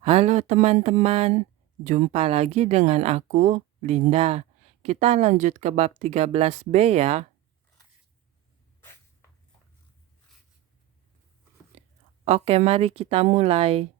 Halo teman-teman, jumpa lagi dengan aku, Linda. Kita lanjut ke bab 13b ya. Oke, mari kita mulai.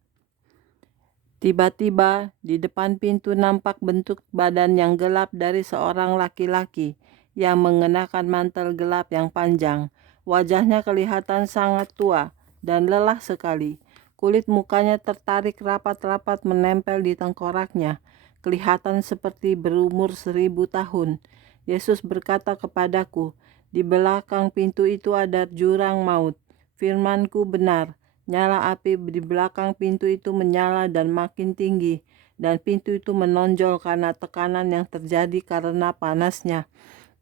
Tiba-tiba di depan pintu nampak bentuk badan yang gelap dari seorang laki-laki yang mengenakan mantel gelap yang panjang. Wajahnya kelihatan sangat tua dan lelah sekali. Kulit mukanya tertarik rapat-rapat menempel di tengkoraknya. Kelihatan seperti berumur 1000 tahun. Yesus berkata kepadaku, "Di belakang pintu itu ada jurang maut. Firman-Ku benar. Nyala api di belakang pintu itu menyala dan makin tinggi, dan pintu itu menonjol karena tekanan yang terjadi karena panasnya.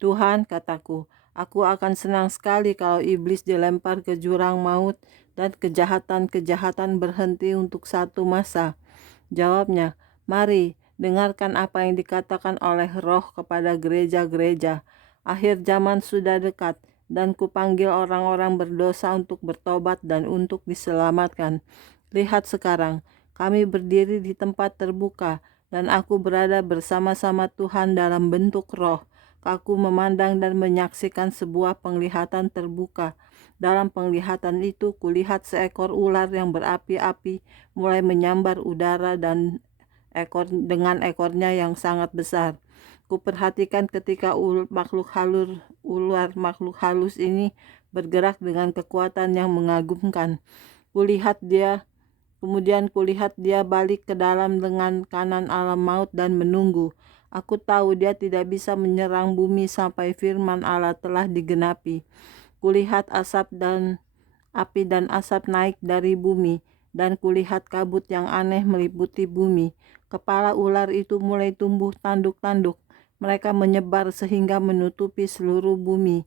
Tuhan," kataku, "aku akan senang sekali kalau iblis dilempar ke jurang maut dan kejahatan-kejahatan berhenti untuk satu masa." Jawabnya, "Mari, dengarkan apa yang dikatakan oleh Roh kepada gereja-gereja. Akhir zaman sudah dekat, dan kupanggil orang-orang berdosa untuk bertobat dan untuk diselamatkan. Lihat sekarang, kami berdiri di tempat terbuka, dan aku berada bersama-sama Tuhan dalam bentuk roh. Aku memandang dan menyaksikan sebuah penglihatan terbuka. Dalam penglihatan itu, kulihat seekor ular yang berapi-api mulai menyambar udara dan ekornya yang sangat besar. Kuperhatikan ketika ular makhluk halus ini bergerak dengan kekuatan yang mengagumkan. Kemudian kulihat dia balik ke dalam dengan kanan alam maut dan menunggu. Aku tahu dia tidak bisa menyerang bumi sampai firman Allah telah digenapi. Kulihat api dan asap naik dari bumi, dan kulihat kabut yang aneh meliputi bumi. Kepala ular itu mulai tumbuh tanduk-tanduk. Mereka menyebar sehingga menutupi seluruh bumi.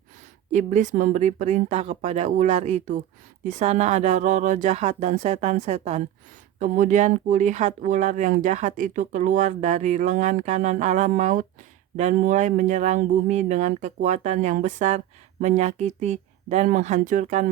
Iblis memberi perintah kepada ular itu. Di sana ada roh-roh jahat dan setan-setan. Kemudian kulihat ular yang jahat itu keluar dari lengan kanan alam maut dan mulai menyerang bumi dengan kekuatan yang besar, menyakiti dan menghancurkan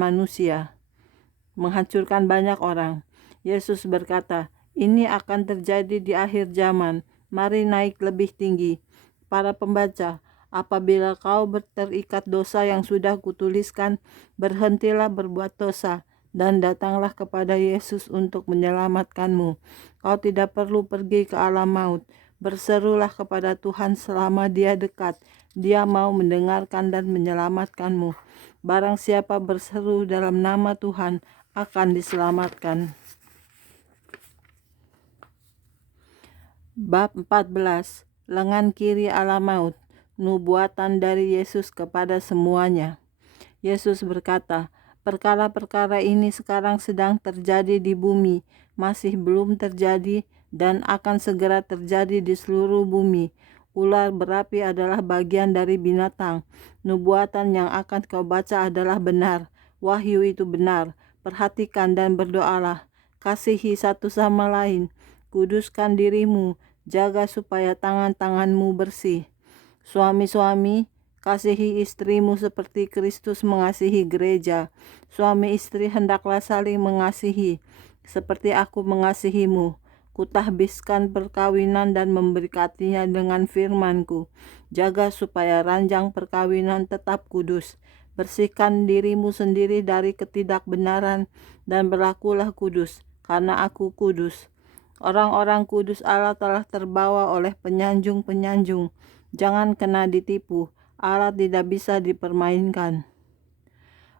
banyak orang. Yesus berkata, "Ini akan terjadi di akhir zaman. Mari naik lebih tinggi." Para pembaca, apabila kau terikat dosa yang sudah kutuliskan, berhentilah berbuat dosa, dan datanglah kepada Yesus untuk menyelamatkanmu. Kau tidak perlu pergi ke alam maut. Berserulah kepada Tuhan selama Dia dekat. Dia mau mendengarkan dan menyelamatkanmu. Barang siapa berseru dalam nama Tuhan akan diselamatkan. Bab 14. Lengan kiri alam maut. Nubuatan dari Yesus kepada semuanya. Yesus berkata, "Perkara-perkara ini sekarang sedang terjadi di bumi, masih belum terjadi, dan akan segera terjadi di seluruh bumi. Ular berapi adalah bagian dari binatang. Nubuatan yang akan kau baca adalah benar. Wahyu itu benar. Perhatikan dan berdoalah. Kasihi satu sama lain. Kuduskan dirimu. Jaga supaya tangan-tanganmu bersih. Suami-suami, kasihi istrimu seperti Kristus mengasihi gereja. Suami istri hendaklah saling mengasihi, seperti aku mengasihimu. Kutahbiskan perkawinan dan memberkatinya dengan firman-Ku. Jaga supaya ranjang perkawinan tetap kudus. Bersihkan dirimu sendiri dari ketidakbenaran dan berlakulah kudus, karena aku kudus. Orang-orang kudus Allah telah terbawa oleh penyanjung-penyanjung. Jangan kena ditipu. Allah tidak bisa dipermainkan.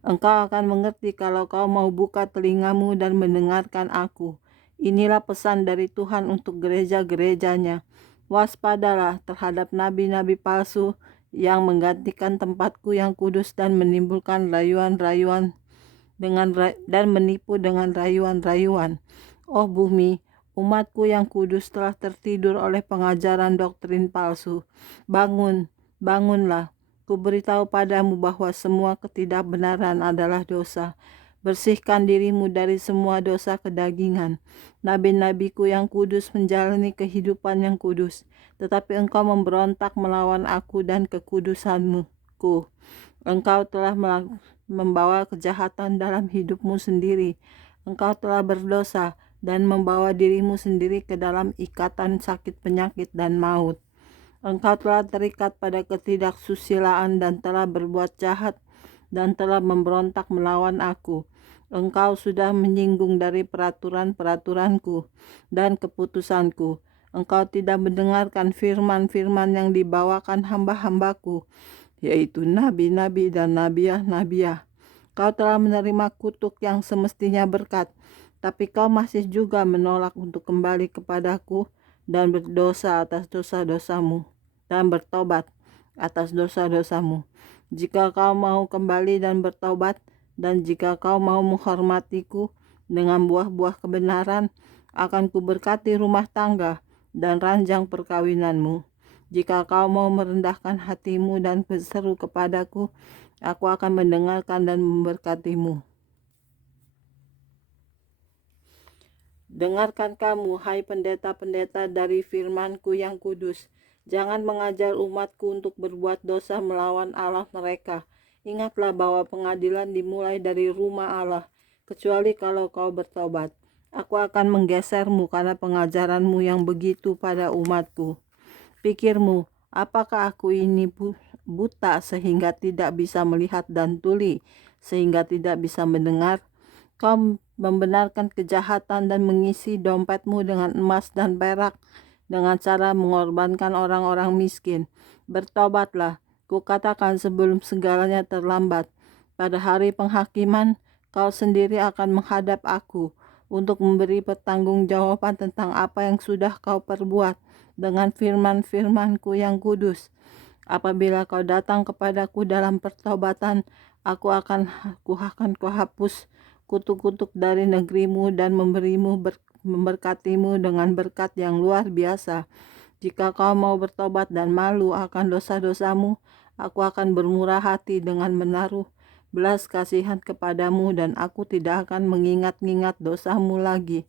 Engkau akan mengerti kalau kau mau buka telingamu dan mendengarkan aku. Inilah pesan dari Tuhan untuk gereja-gerejanya. Waspadalah terhadap nabi-nabi palsu yang menggantikan tempatku yang kudus dan menimbulkan rayuan-rayuan dan menipu dengan rayuan-rayuan. Oh bumi, umatku yang kudus telah tertidur oleh pengajaran doktrin palsu. Bangunlah. Kuberitahu padamu bahwa semua ketidakbenaran adalah dosa. Bersihkan dirimu dari semua dosa kedagingan. Nabi-nabiku yang kudus menjalani kehidupan yang kudus, tetapi engkau memberontak melawan aku dan kekudusanku. Engkau telah membawa kejahatan dalam hidupmu sendiri. Engkau telah berdosa dan membawa dirimu sendiri ke dalam ikatan sakit penyakit dan maut. Engkau telah terikat pada ketidaksusilaan dan telah berbuat jahat dan telah memberontak melawan aku. Engkau sudah menyinggung dari peraturan-peraturanku dan keputusanku. Engkau tidak mendengarkan firman-firman yang dibawakan hamba-hambaku, yaitu nabi-nabi dan nabiah-nabiah. Kau telah menerima kutuk yang semestinya berkat, tapi kau masih juga menolak untuk kembali kepadaku dan berdosa atas dosa-dosamu dan bertobat atas dosa-dosamu. Jika kau mau kembali dan bertobat, dan jika kau mau menghormatiku dengan buah-buah kebenaran, akan kuberkati rumah tangga dan ranjang perkawinanmu. Jika kau mau merendahkan hatimu dan berseru kepadaku, aku akan mendengarkan dan memberkatimu. Dengarkan kamu, hai pendeta-pendeta, dari firman-Ku yang kudus. Jangan mengajar umat-Ku untuk berbuat dosa melawan Allah mereka. Ingatlah bahwa pengadilan dimulai dari rumah Allah, kecuali kalau kau bertobat. Aku akan menggesermu karena pengajaranmu yang begitu pada umat-Ku. Pikirmu, apakah aku ini buta sehingga tidak bisa melihat dan tuli sehingga tidak bisa mendengar? Kau membenarkan kejahatan dan mengisi dompetmu dengan emas dan perak dengan cara mengorbankan orang-orang miskin. Bertobatlah, kukatakan sebelum segalanya terlambat. Pada hari penghakiman, kau sendiri akan menghadap aku untuk memberi pertanggungjawaban tentang apa yang sudah kau perbuat dengan firman-firman-Ku yang kudus. Apabila kau datang kepadaku dalam pertobatan, aku akan kuhapus kutuk-kutuk dari negerimu dan memberkatimu dengan berkat yang luar biasa. Jika kau mau bertobat dan malu akan dosa-dosamu, aku akan bermurah hati dengan menaruh belas kasihan kepadamu dan aku tidak akan mengingat-ingat dosamu lagi.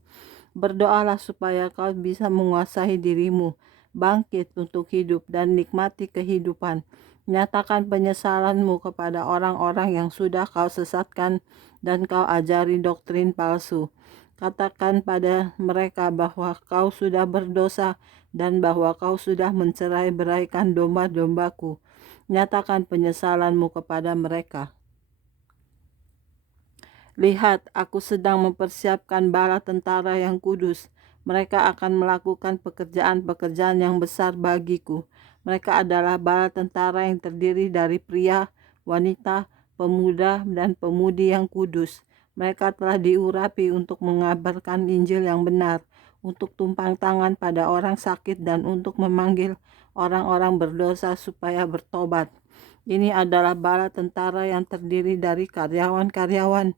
Berdoalah supaya kau bisa menguasai dirimu, bangkit untuk hidup dan nikmati kehidupan. Nyatakan penyesalanmu kepada orang-orang yang sudah kau sesatkan dan kau ajari doktrin palsu. Katakan pada mereka bahwa kau sudah berdosa dan bahwa kau sudah mencerai-beraikan domba-dombaku. Nyatakan penyesalanmu kepada mereka. Lihat, aku sedang mempersiapkan bala tentara yang kudus. Mereka akan melakukan pekerjaan-pekerjaan yang besar bagiku. Mereka adalah bala tentara yang terdiri dari pria, wanita, pemuda, dan pemudi yang kudus. Mereka telah diurapi untuk mengabarkan Injil yang benar, untuk tumpang tangan pada orang sakit dan untuk memanggil orang-orang berdosa supaya bertobat. Ini adalah bala tentara yang terdiri dari karyawan-karyawan,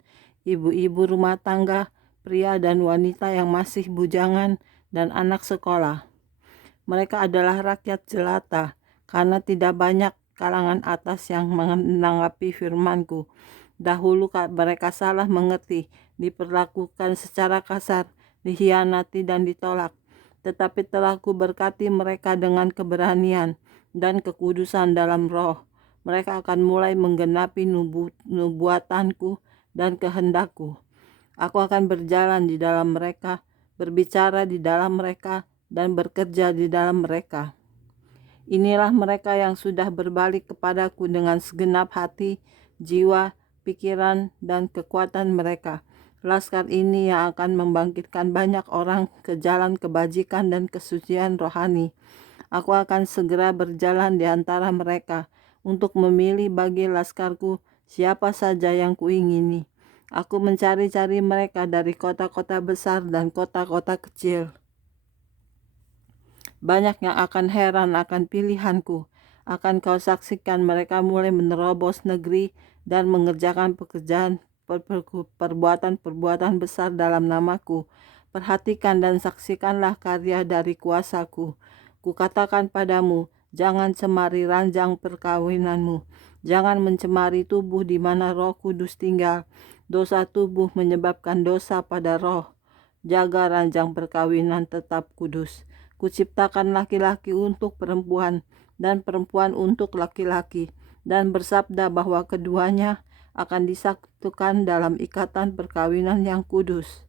ibu-ibu rumah tangga, pria dan wanita yang masih bujangan, dan anak sekolah. Mereka adalah rakyat jelata, karena tidak banyak kalangan atas yang menanggapi firman-Ku. Dahulu mereka salah mengerti, diperlakukan secara kasar, dikhianati dan ditolak. Tetapi telah Kuberkati mereka dengan keberanian dan kekudusan dalam roh. Mereka akan mulai menggenapi nubuatanku dan kehendakku. Aku akan berjalan di dalam mereka, berbicara di dalam mereka, dan bekerja di dalam mereka. Inilah mereka yang sudah berbalik kepadaku dengan segenap hati, jiwa, pikiran, dan kekuatan mereka. Laskar ini yang akan membangkitkan banyak orang ke jalan kebajikan dan kesucian rohani. Aku akan segera berjalan di antara mereka untuk memilih bagi laskarku siapa saja yang kuingini. Aku mencari-cari mereka dari kota-kota besar dan kota-kota kecil. Banyak yang akan heran akan pilihanku. Akan kau saksikan mereka mulai menerobos negeri dan mengerjakan perbuatan-perbuatan besar dalam namaku. Perhatikan dan saksikanlah karya dari kuasaku. Kukatakan padamu, jangan cemari ranjang perkawinanmu. Jangan mencemari tubuh di mana Roh Kudus tinggal. Dosa tubuh menyebabkan dosa pada roh. Jaga ranjang perkawinan tetap kudus. Kuciptakan laki-laki untuk perempuan dan perempuan untuk laki-laki, dan bersabda bahwa keduanya akan disatukan dalam ikatan perkawinan yang kudus.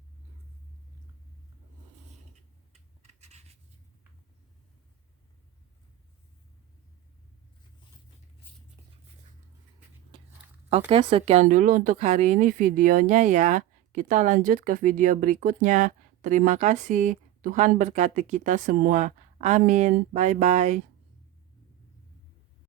Oke, sekian dulu untuk hari ini videonya ya. Kita lanjut ke video berikutnya. Terima kasih. Tuhan berkati kita semua. Amin. Bye-bye.